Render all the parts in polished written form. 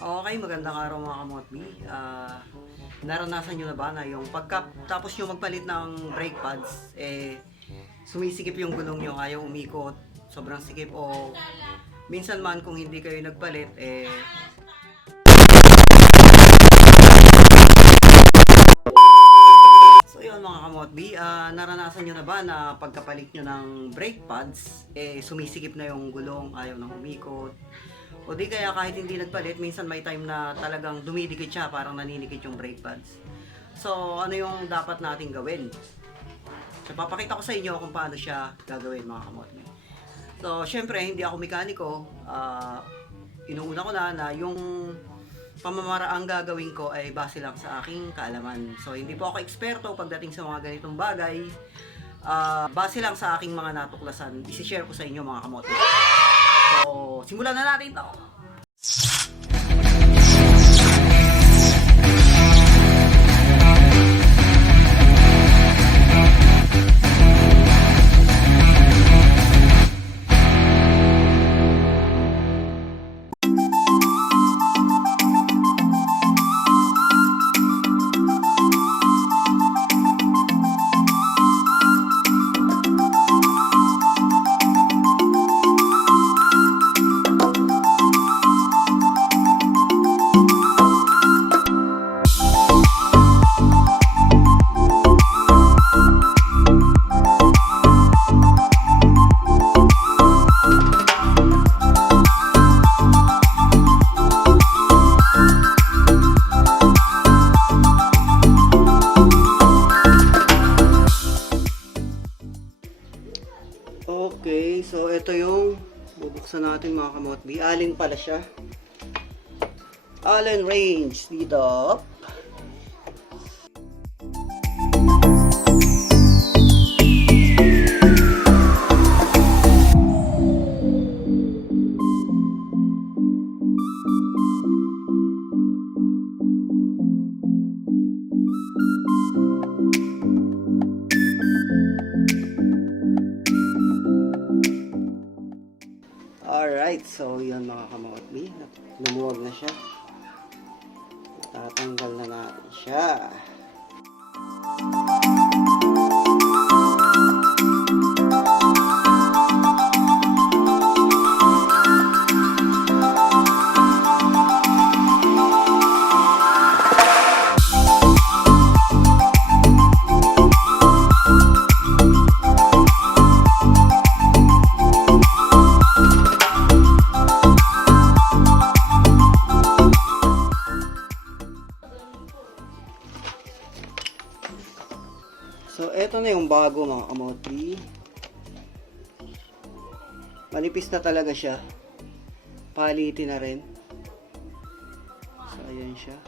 Okay, magandang araw mga kamotbi. Naranasan nyo na ba na yung tapos nyo magpalit ng brake pads, sumisikip yung gulong nyo, ayaw umikot, sobrang sikip, o minsan man kung hindi kayo nagpalit, so yun mga kamotbi, naranasan nyo na ba na pagkapalit nyo ng brake pads, sumisikip na yung gulong, ayaw nang umikot, o di kaya kahit hindi nagpalit, minsan may time na talagang dumidikit siya, parang naninikit yung brake pads. So, ano yung dapat nating gawin? So, papakita ko sa inyo kung paano siya gagawin mga kamotbi. So, syempre, hindi ako mekaniko. Inuuna ko na yung pamamaraang gagawin ko ay base lang sa aking kaalaman. So, hindi po ako eksperto pagdating sa mga ganitong bagay. Base lang sa aking mga natuklasan, isi-share ko sa inyo mga kamotbi. So, simulan na natin to. Okay, so ito yung bubuksan natin mga kamotbi. Allen pala siya. Allen range dito. Alright, so yun mga kamotbi, lumuwag na siya. Tatanggal na natin siya. So, eto na yung bago mga kamotbi. Manipis na talaga siya. Palitin na rin. So, ayan siya.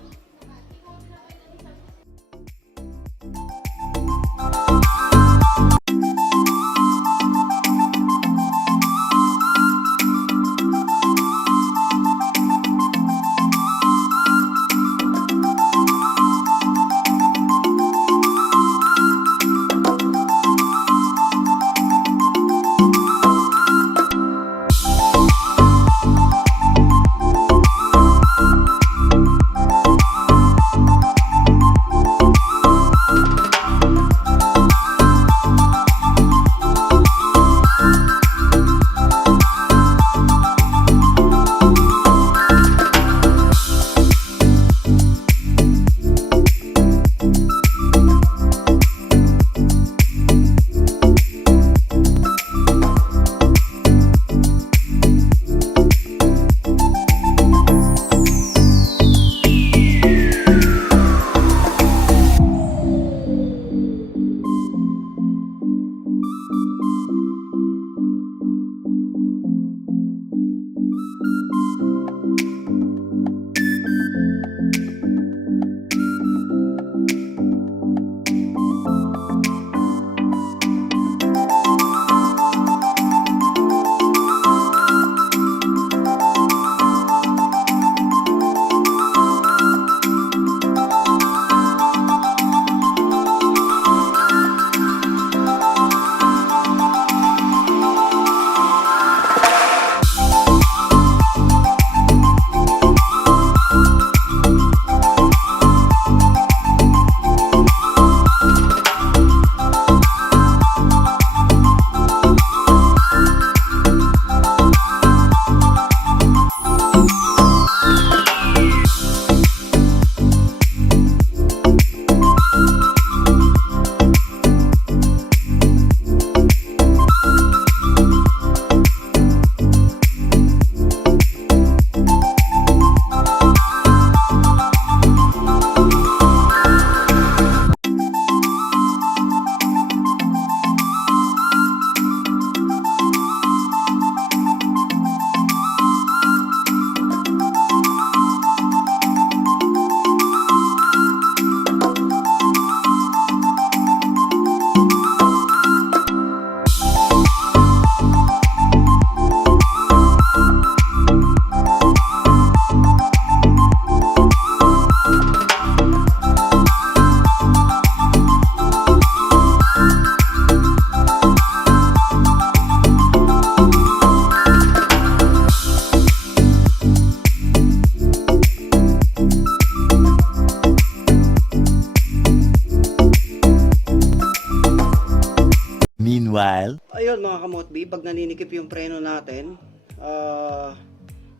kamotbi, pag naninikip yung preno natin,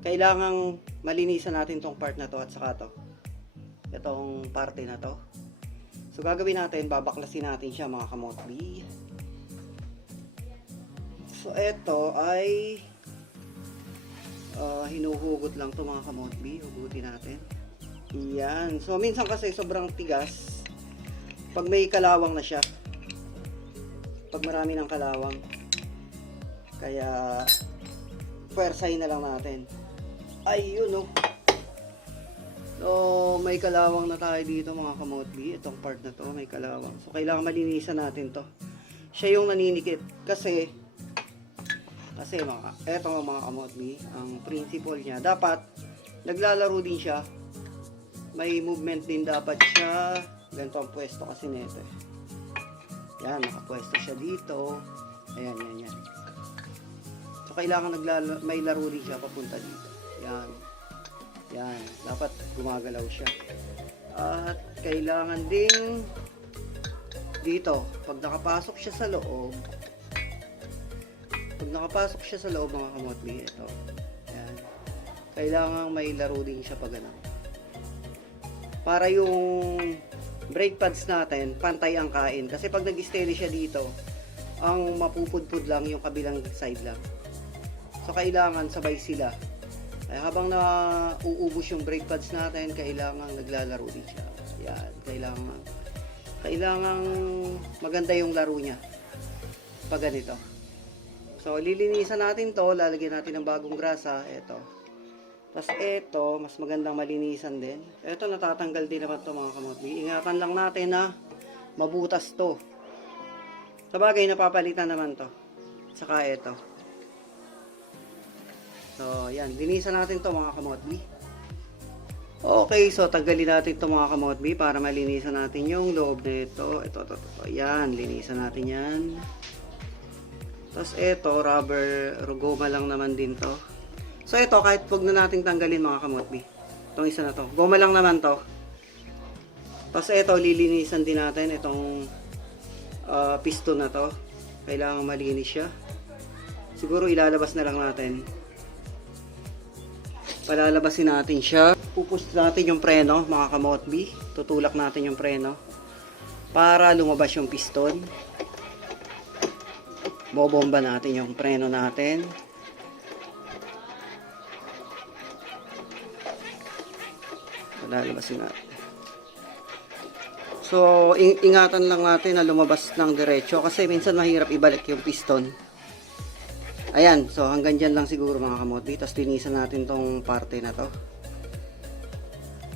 kailangang malinisan natin tong part na to at saka to. Itong parte na to. So gagawin natin, babaklasin natin siya mga kamotbi. So ito ay hinuhugot lang to mga kamotbi. Hugutin natin. Yan. So minsan kasi sobrang tigas pag may kalawang na siya. Pag marami ng kalawang. Kaya puwersahin na lang natin. Ayun oh. So may kalawang na tayo dito mga kamotbi. Itong part na to may kalawang. So kailangan malinisan natin to. Siya yung naninikip kasi eto mga kamotbi, ang principle niya dapat naglalaro din siya. May movement din dapat siya. Ganito ang pwesto kasi nito eh. Yan, nakapwesto siya dito. Ayan, yan. So, kailangan may laro din siya papunta dito. Yan. Yan. Dapat gumagalaw siya. At kailangan ding dito, pag nakapasok siya sa loob, mga kamotbi, ito. Yan. Kailangan may laro din siya pag ganun. Para yung brake pads natin, pantay ang kain. Kasi pag nag-steady siya dito, ang mapupudpud lang yung kabilang side lang. So, kailangan sabay sila. Ay, habang uubos yung brake pads natin, kailangan naglalaro din siya. Yan, kailangan maganda yung laro niya. Pag ganito. So, lilinisan natin to, lalagyan natin ng bagong grasa. Ito. Tapos ito, mas magandang malinisan din. Ito, natatanggal din naman to mga kamotbi. Ingatan lang natin na mabutas to. Sabagay, napapalitan naman to. Saka ito. So, yan. Linisan natin to mga kamotbi. Okay, so tanggalin natin to mga kamotbi para malinisan natin yung loob na ito. Ito. Yan, linisan natin yan. Tapos ito, rubber goma lang naman din to. So ito, kahit wag na nating tanggalin mga kamotbi. Itong isa na to. Goma lang naman to. Tapos ito, lilinisan din natin itong piston na to. Kailangan malinis siya. Siguro ilalabas na lang natin. Palalabasin natin siya. Pupush natin yung preno mga kamotbi. Tutulak natin yung preno para lumabas yung piston. Bobomba natin yung preno natin. Lalabasin natin. So, ingatan lang natin na lumabas ng diretso kasi minsan mahirap ibalik yung piston. Ayan, so hanggang dyan lang siguro mga kamotbi. Tapos linisan natin tong parte na to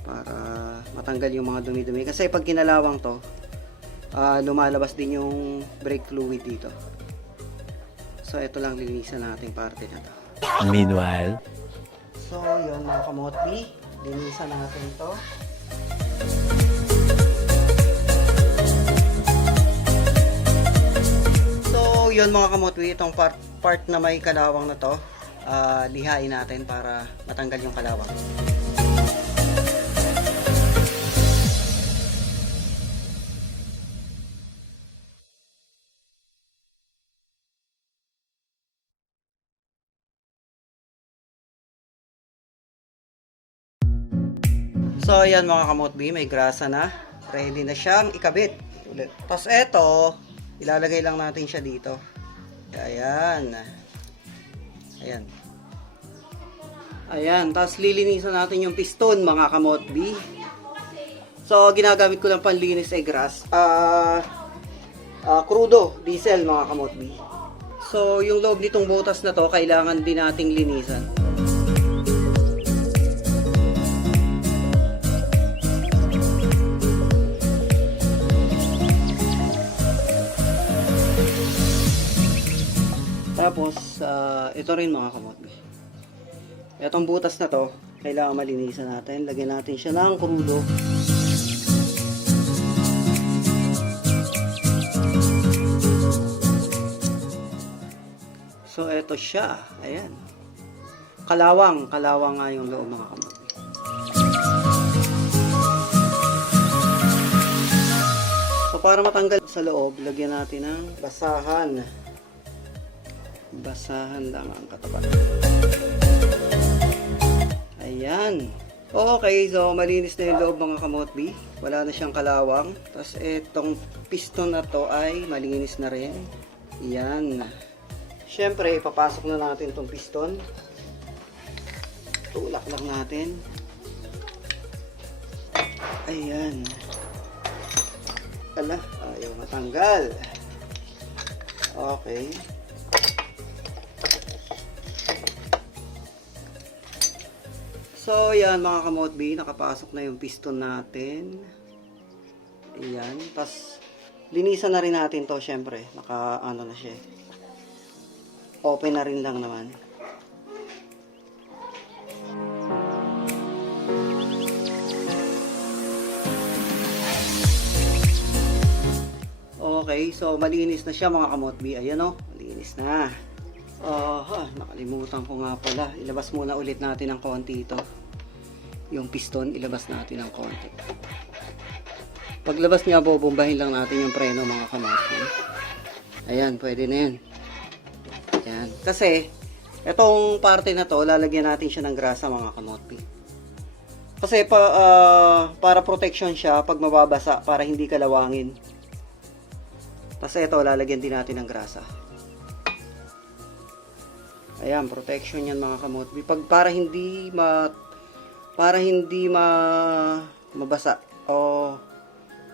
para matanggal yung mga dumi-dumi. Kasi pag kinalawang to, lumalabas din yung brake fluid dito. So, ito lang linisan natin parte na to. Meanwhile. So, yun mga kamotbi. Linisan natin to. So, yun mga kamotbi, itong part na may kalawang na to, lihain natin para matanggal yung kalawang. So, ayan mga kamotbi, may grasa na. Ready na siyang ikabit. Tapos eto, ilalagay lang natin siya dito. Ayan. Ayan. Ayan. Tapos lilinisan natin yung piston mga kamotbi. So, ginagamit ko lang panlinis ay grass. Crudo, diesel mga kamotbi. So, yung loob nitong butas na to, kailangan din nating linisan. Tapos, ito rin mga kamotbi. Itong butas na to, kailangan malinisan natin. Lagyan natin siya ng crudo. So, ito siya. Ayan. Kalawang nga yung loob mga kamotbi. So, para matanggal sa loob, lagyan natin ng basahan. Basahan lang ang katapat. Ayan. Okay, so malinis na yung loob mga kamotbi. Wala na siyang kalawang. Tapos itong piston na to ay malinis na rin. Ayan. Siyempre, ipapasok na natin itong piston. Tulak lang natin. Ayan. Ala, ayaw matanggal. Okay. So, yan mga kamotbi, nakapasok na yung piston natin. Ayan. Tapos, linisan na rin natin to syempre. Naka-ano na siya. Open na rin lang naman. Okay, so malinis na siya mga kamotbi. Ayan o, malinis na. Nakalimutan ko nga pala. Ilabas muna ulit natin ng konti ito. Yung piston, ilabas natin ng konti. Paglabas niya, bubumbahin lang natin yung preno mga kamotbi. Ayan, pwede na yan. Ayan. Kasi, itong parte na to, lalagyan natin siya ng grasa mga kamotbi. Kasi para protection siya pag mababasa, para hindi kalawangin. Tapos ito, lalagyan din natin ng grasa. Ayan, protection yan mga kamotbi. Para hindi mabasa o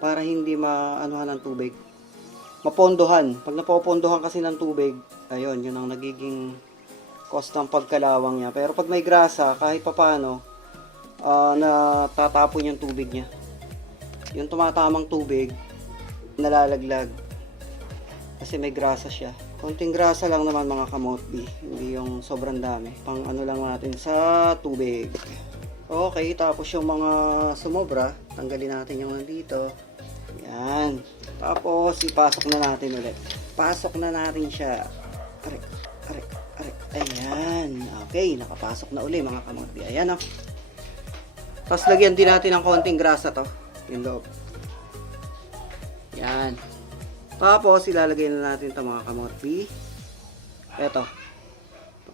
para hindi maanuhan ng tubig. Mapondohan. Pag napopondohan kasi ng tubig, ayun, yun ang nagiging cost ng pagkalawang niya. Pero pag may grasa, kahit papano, natatapon yung tubig niya. Yung tumatamang tubig, nalalaglag. Kasi may grasa siya. Konting grasa lang naman mga kamotbi. Hindi yung sobrang dami. Pang ano lang natin sa tubig. Okay, tapos yung mga sumobra, tanggalin natin yung nandito. Yan. Tapos, ipasok na natin ulit. Pasok na natin siya. Arik. Ayan. Okay, nakapasok na uli mga kamotbi. Ayan o. Tapos, lagyan din natin ng konting grasa to. Yung loob. Yan. Tapos, ilalagay na natin ito mga kamotbi. Eto.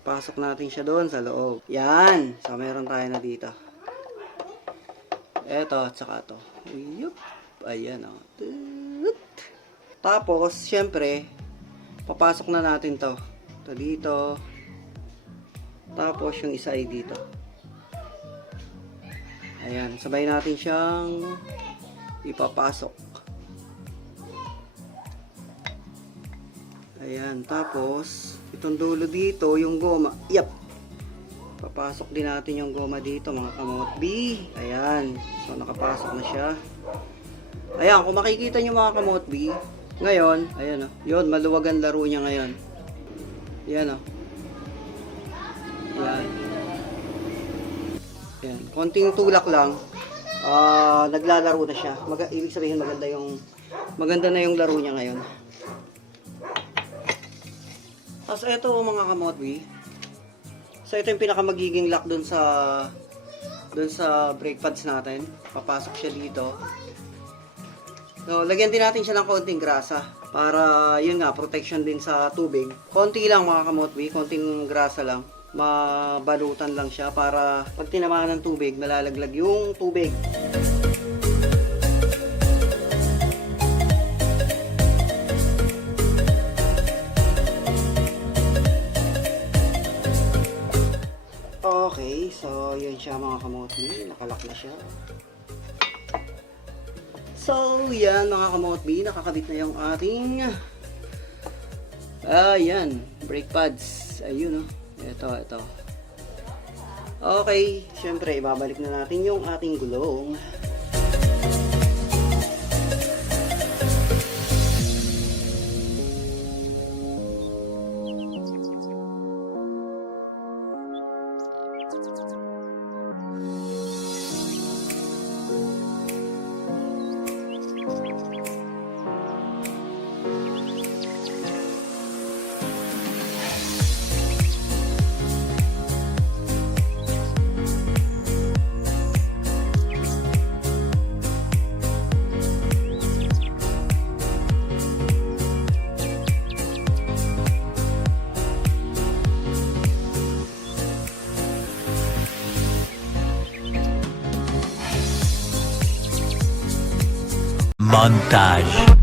Papasok natin siya doon sa loob. Yan. So, meron tayo na dito. Eto, at saka ito. Yup. Ayan o. Tapos, syempre, papasok na natin to. Ito dito. Tapos, yung isa ay dito. Ayan. Sabay natin siyang ipapasok. Ayan, tapos itong dulo dito, yung goma. Yep. Papasok din natin yung goma dito mga kamotbi. Ayan, so nakapasok na siya. Ayan, kung makikita nyo mga kamotbi, ngayon, ayan o, yun, maluwag ang laro niya ngayon. Ayan o. Ayan. Ayan, konting tulak lang, naglalaro na siya. Ibig sabihin maganda na yung laro niya ngayon. Tapos ito mga kamotbi. So ito yung pinakamagiging lock dun sa brake pads natin. Papasok siya dito. So lagyan din natin siya ng konting grasa para yun nga, protection din sa tubig. Konti lang mga kamotbi, konting grasa lang. Mabalutan lang siya para pag tinamaan ng tubig, malalaglag yung tubig. Okay, so yun siya mga kamotbi, nakalak na siya. So yan mga kamotbi, nakakabit na yung ating ayan, brake pads. Ayun o, ito. Okay, syempre ibabalik na natin yung ating gulong. Montage.